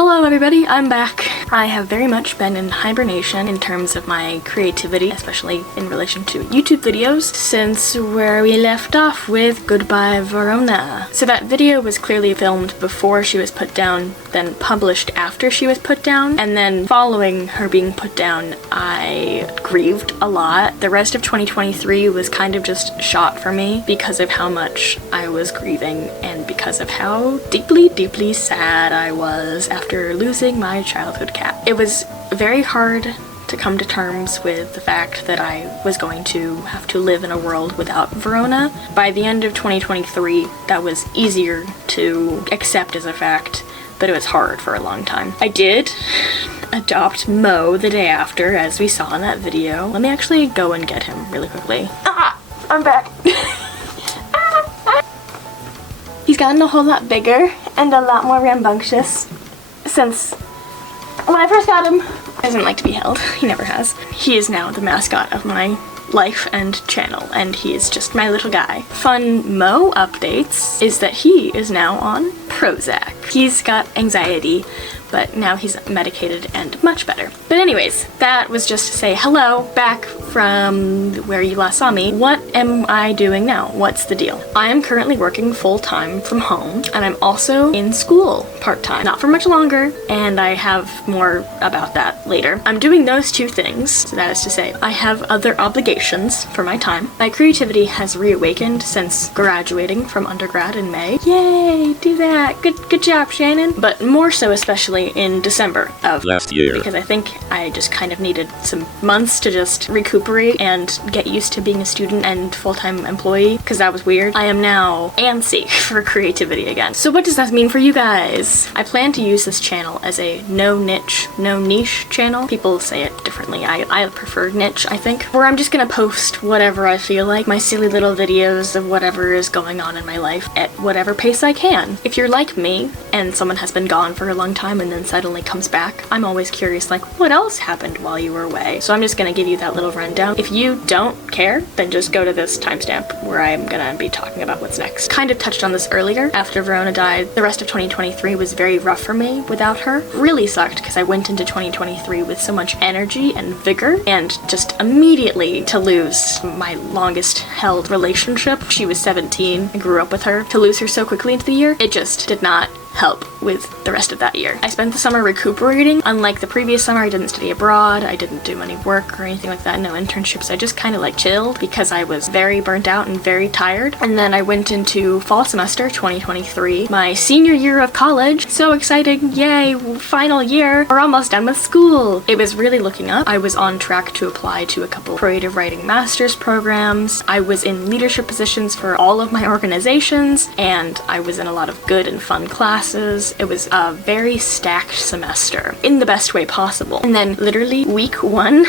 Hello everybody, I'm back. I have very much been in hibernation in terms of my creativity, especially in relation to YouTube videos, since where we left off with Goodbye Verona. So that video was clearly filmed before she was put down, then published after she was put down, and then following her being put down, I grieved a lot. The rest of 2023 was kind of just shot for me because of how much I was grieving and because of how deeply, deeply sad I was after losing my childhood cat. It was very hard to come to terms with the fact that I was going to have to live in a world without Verona. By the end of 2023, that was easier to accept as a fact, but it was hard for a long time. I did adopt Mo the day after, as we saw in that video. Let me actually go and get him really quickly. I'm back. He's gotten a whole lot bigger and a lot more rambunctious since when I first got him. He doesn't like to be held. He never has. He is now the mascot of my life and channel, and he is just my little guy. Fun Mo updates is that he is now on Prozac. He's got anxiety, but now he's medicated and much better. But anyways, that was just to say hello, back from where you last saw me. What am I doing now? What's the deal? I am currently working full-time from home, and I'm also in school part-time. Not for much longer, and I have more about that later. I'm doing those two things, so that is to say, I have other obligations for my time. My creativity has reawakened since graduating from undergrad in May. Yay, do that. Good job, Shannon. But more so especially in December of last year, because I think I just kind of needed some months to just recuperate and get used to being a student and full-time employee, because that was weird. I am now antsy for creativity again. So what does that mean for you guys? I plan to use this channel as a no niche channel. People say it differently. I prefer niche, I think, where I'm just gonna post whatever I feel like, my silly little videos of whatever is going on in my life at whatever pace I can. If you're like me and someone has been gone for a long time and then suddenly comes back, I'm always curious, like, what else happened while you were away? So I'm just gonna give you that little rundown. If you don't care, then just go to this timestamp where I'm gonna be talking about what's next. Kind of touched on this earlier. After Verona died, the rest of 2023 was very rough for me without her. Really sucked because I went into 2023 with so much energy and vigor, and just immediately to lose my longest held relationship. She was 17. I grew up with her. To lose her so quickly into the year, it just did not help with the rest of that year. I spent the summer recuperating. Unlike the previous summer, I didn't study abroad, I didn't do any work or anything like that, no internships. I just kind of like chilled because I was very burnt out and very tired. And then I went into fall semester 2023, my senior year of college. So exciting, yay, final year, we're almost done with school. It was really looking up. I was on track to apply to a couple creative writing master's programs. I was in leadership positions for all of my organizations, and I was in a lot of good and fun classes. It was a very stacked semester in the best way possible. And then literally week 1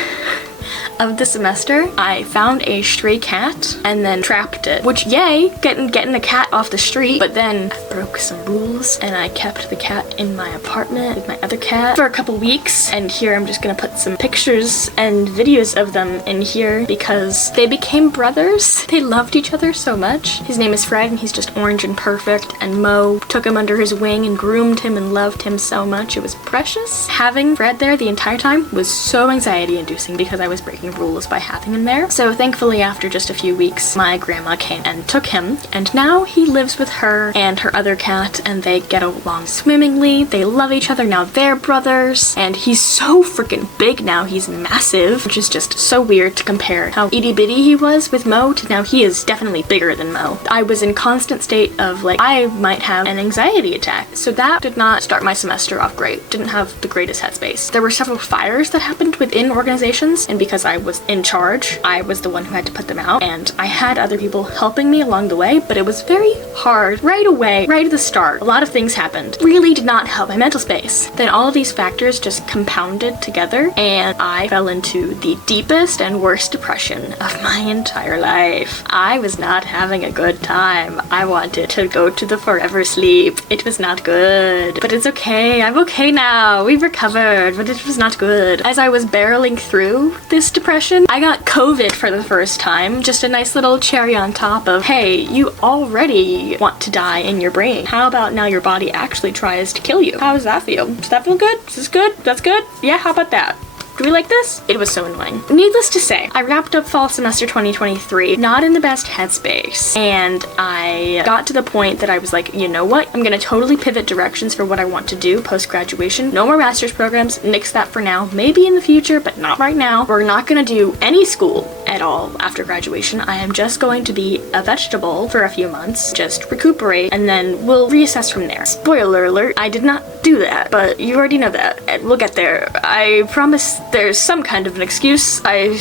of the semester, I found a stray cat and then trapped it. Which, yay, getting a cat off the street. But then I broke some rules and I kept the cat in my apartment with my other cat for a couple weeks. And here I'm just gonna put some pictures and videos of them in here because they became brothers. They loved each other so much. His name is Fred and he's just orange and perfect, and Mo took him under his wing and groomed him and loved him so much. It was precious. Having Fred there the entire time was so anxiety inducing because I was breaking rules by having him there. So thankfully, after just a few weeks, my grandma came and took him, and now he lives with her and her other cat, and they get along swimmingly. They love each other. Now they're brothers, and he's so freaking big now. He's massive, which is just so weird to compare how itty bitty he was with Mo to now he is definitely bigger than Mo. I was in constant state of like, I might have an anxiety attack. So that did not start my semester off great. Didn't have the greatest headspace. There were several fires that happened within organizations, and because I was in charge, I was the one who had to put them out, and I had other people helping me along the way, but it was very hard right away, right at the start. A lot of things happened. Really did not help my mental space. Then all of these factors just compounded together, and I fell into the deepest and worst depression of my entire life. I was not having a good time. I wanted to go to the forever sleep. It was not good, but it's okay. I'm okay now. We've recovered, but it was not good. As I was barreling through this serious depression. I got COVID for the first time, just a nice little cherry on top of, hey, you already want to die in your brain. How about now your body actually tries to kill you? How does that feel? Does that feel good? Is this good? That's good? Yeah, how about that? Do we like this? It was so annoying. Needless to say, I wrapped up fall semester 2023 not in the best headspace, and I got to the point that I was like, you know what? I'm gonna totally pivot directions for what I want to do post-graduation. No more master's programs, nix that for now. Maybe in the future, but not right now. We're not gonna do any school at all after graduation. I am just going to be a vegetable for a few months, just recuperate, and then we'll reassess from there. Spoiler alert, I did not do that, but you already know that. We'll get there. I promise there's some kind of an excuse. I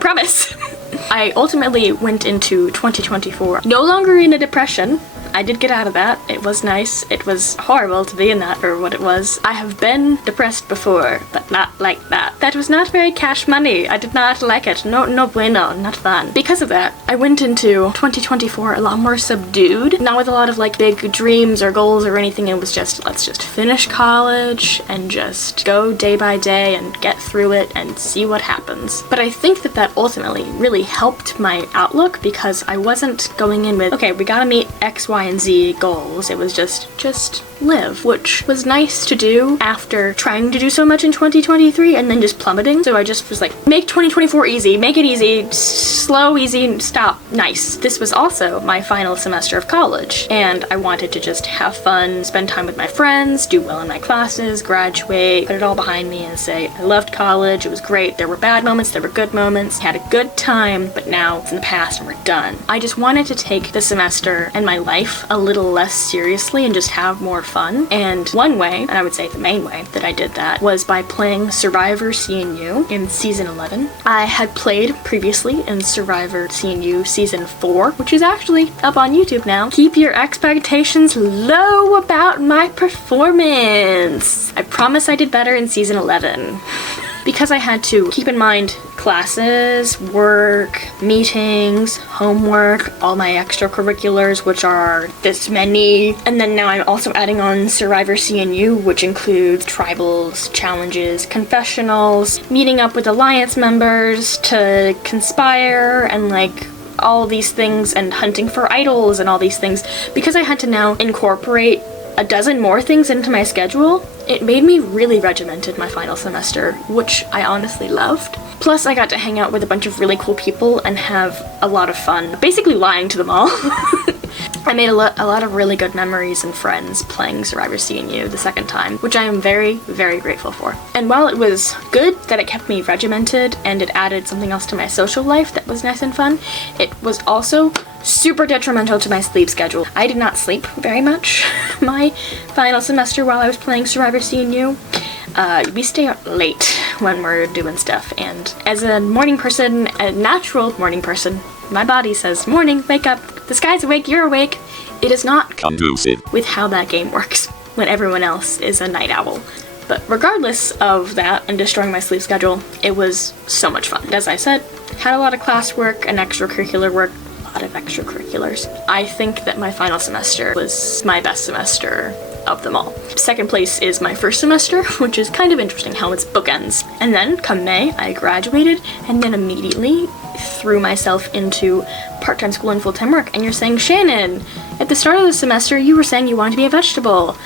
promise. I ultimately went into 2024 no longer in a depression. I did get out of that. It was nice. It was horrible to be in that for what it was. I have been depressed before, but not like that. That was not very cash money. I did not like it. No bueno, not fun. Because of that, I went into 2024 a lot more subdued. Not with a lot of like big dreams or goals or anything. It was just, let's just finish college and just go day by day and get through it and see what happens. But I think that that ultimately really helped my outlook because I wasn't going in with, okay, we gotta meet X, Y, and Z goals. It was just live, which was nice to do after trying to do so much in 2023 and then just plummeting. So I just was like, make 2024 easy, make it easy, slow, easy, stop, nice. This was also my final semester of college, and I wanted to just have fun, spend time with my friends, do well in my classes, graduate, put it all behind me and say, I loved college, it was great, there were bad moments, there were good moments, had a good time, but now it's in the past and we're done. I just wanted to take the semester and my life a little less seriously and just have more fun. And one way, and I would say the main way that I did that, was by playing Survivor CNU in season 11. I had played previously in Survivor CNU season 4, which is actually up on YouTube now. Keep your expectations low about my performance. I promise I did better in season 11. Because I had to keep in mind classes, work, meetings, homework, all my extracurriculars, which are this many. And then now I'm also adding on Survivor CNU, which includes tribals, challenges, confessionals, meeting up with alliance members to conspire, and like all these things, and hunting for idols and all these things. Because I had to now incorporate a dozen more things into my schedule, it made me really regimented my final semester, which I honestly loved. Plus, I got to hang out with a bunch of really cool people and have a lot of fun, basically lying to them all. I made a lot of really good memories and friends playing Survivor CNU the second time, which I am very, very grateful for. And while it was good that it kept me regimented and it added something else to my social life that was nice and fun, it was also super detrimental to my sleep schedule. I did not sleep very much my final semester while I was playing Survivor CNU. We stay up late when we're doing stuff, and as a morning person, a natural morning person, my body says, morning, wake up, the sky's awake, you're awake. It is not conducive with how that game works when everyone else is a night owl. But regardless of that and destroying my sleep schedule, it was so much fun. As I said, had a lot of classwork and extracurricular work, a lot of extracurriculars. I think that my final semester was my best semester of them all. Second place is my first semester, which is kind of interesting how it's bookends. And then come May, I graduated and then immediately threw myself into part-time school and full-time work. And you're saying, Shannon, at the start of the semester you were saying you wanted to be a vegetable.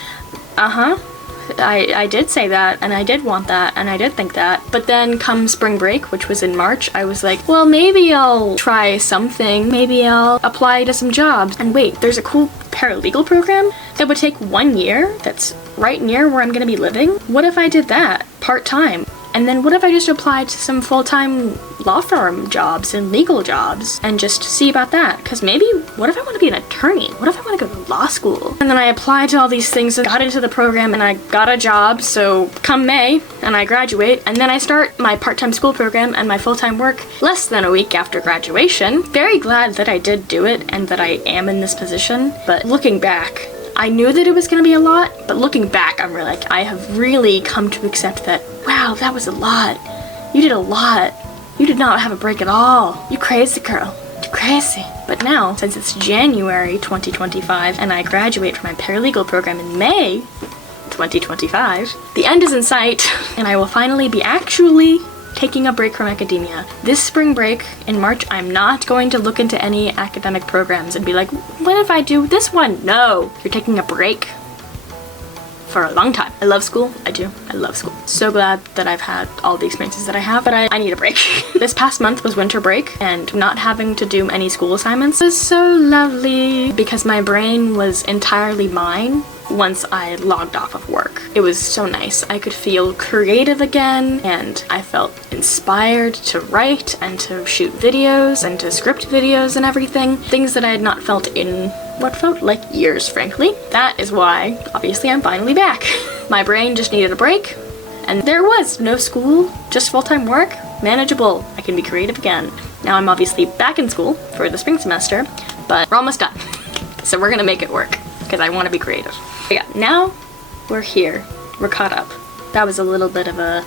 I did say that, and I did want that, and I did think that. But then come spring break, which was in March, I was like, well, maybe I'll try something. Maybe I'll apply to some jobs. And wait, there's a cool paralegal program that would take 1 year that's right near where I'm gonna be living. What if I did that part-time? And then what if I just applied to some full-time law firm jobs and legal jobs and just see about that? Because maybe, what if I want to be an attorney? What if I want to go to law school? And then I applied to all these things and got into the program and I got a job. So come May and I graduate, and then I start my part-time school program and my full-time work less than a week after graduation. Very glad that I did do it and that I am in this position. But looking back, I knew that it was going to be a lot, but looking back, I'm really like, I have really come to accept that, wow, that was a lot. You did a lot. You did not have a break at all. You crazy girl. You crazy. But now, since it's January 2025 and I graduate from my paralegal program in May 2025, the end is in sight and I will finally be actually taking a break from academia. This spring break in March, I'm not going to look into any academic programs and be like, what if I do this one? No, you're taking a break for a long time. I love school. I do. I love school. So glad that I've had all the experiences that I have, but I need a break. This past month was winter break, and not having to do any school assignments was so lovely because my brain was entirely mine once I logged off of work. It was so nice. I could feel creative again, and I felt inspired to write and to shoot videos and to script videos and everything. Things that I had not felt in what felt like years, frankly. That is why, obviously, I'm finally back. My brain just needed a break, and there was no school, just full-time work, manageable. I can be creative again. Now I'm obviously back in school for the spring semester, but we're almost done. So we're gonna make it work, because I want to be creative. But yeah, now we're here. We're caught up. That was a little bit of a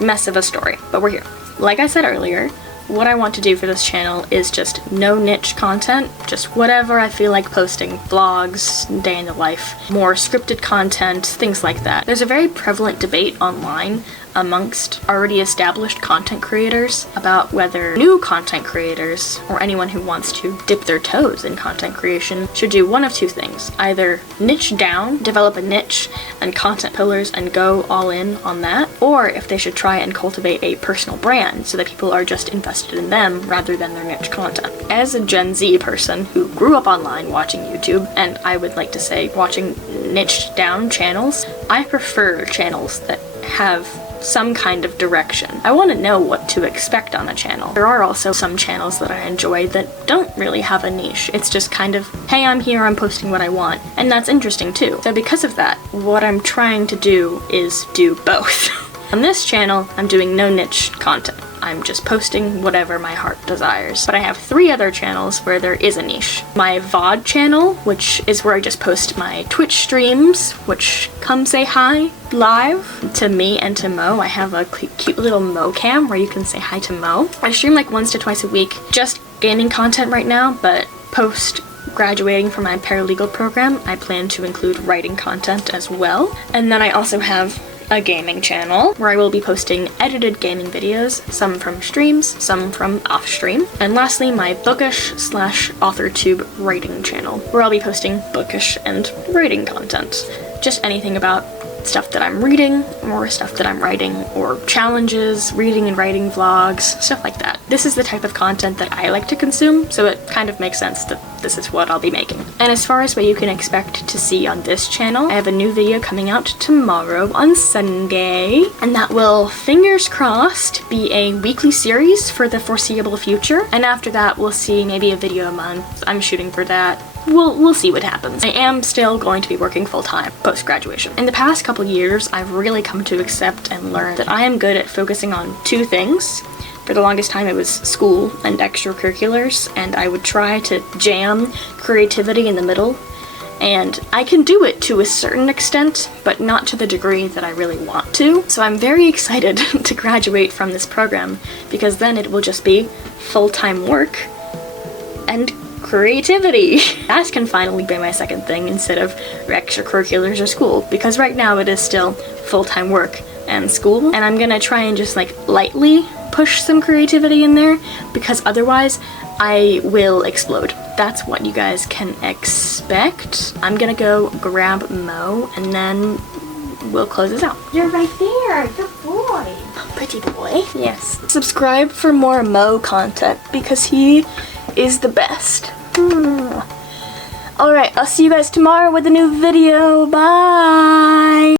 mess of a story, but we're here. Like I said earlier, what I want to do for this channel is just no niche content, just whatever I feel like posting. Vlogs, day in the life, more scripted content, things like that. There's a very prevalent debate online amongst already established content creators about whether new content creators, or anyone who wants to dip their toes in content creation, should do one of two things. Either niche down, develop a niche and content pillars and go all in on that, or if they should try and cultivate a personal brand so that people are just invested in them rather than their niche content. As a Gen Z person who grew up online watching YouTube, and I would like to say watching niche down channels, I prefer channels that have some kind of direction. I want to know what to expect on a channel. There are also some channels that I enjoy that don't really have a niche. It's just kind of, hey, I'm here, I'm posting what I want. And that's interesting too. So because of that, what I'm trying to do is do both. On this channel, I'm doing no niche content. I'm just posting whatever my heart desires. But I have 3 other channels where there is a niche. My VOD channel, which is where I just post my Twitch streams, which come say hi live to me and to Mo. I have a cute little Mo cam where you can say hi to Mo. I stream like once to twice a week, just gaming content right now, but post graduating from my paralegal program, I plan to include writing content as well. And then I also have a gaming channel where I will be posting edited gaming videos, some from streams, some from off stream. And lastly, my bookish/authortube writing channel where I'll be posting bookish and writing content. Just anything about stuff that I'm reading, or stuff that I'm writing, or challenges, reading and writing vlogs, stuff like that. This is the type of content that I like to consume, so it kind of makes sense that this is what I'll be making. And as far as what you can expect to see on this channel, I have a new video coming out tomorrow on Sunday, and that will, fingers crossed, be a weekly series for the foreseeable future. And after that, we'll see maybe a video a month. I'm shooting for that. We'll see what happens. I am still going to be working full-time post-graduation. In the past couple years, I've really come to accept and learn that I am good at focusing on 2 things. For the longest time it was school and extracurriculars, and I would try to jam creativity in the middle. And I can do it to a certain extent, but not to the degree that I really want to. So I'm very excited to graduate from this program, because then it will just be full-time work and creativity. That can finally be my second thing instead of extracurriculars or school, because right now it is still full-time work and school, and I'm gonna try and just like lightly push some creativity in there, because otherwise I will explode. That's what you guys can expect. I'm gonna go grab Mo and then we'll close this out. You're right there, good boy. Pretty boy. Yes. Subscribe for more Mo content because he is the best. Alright, I'll see you guys tomorrow with a new video. Bye!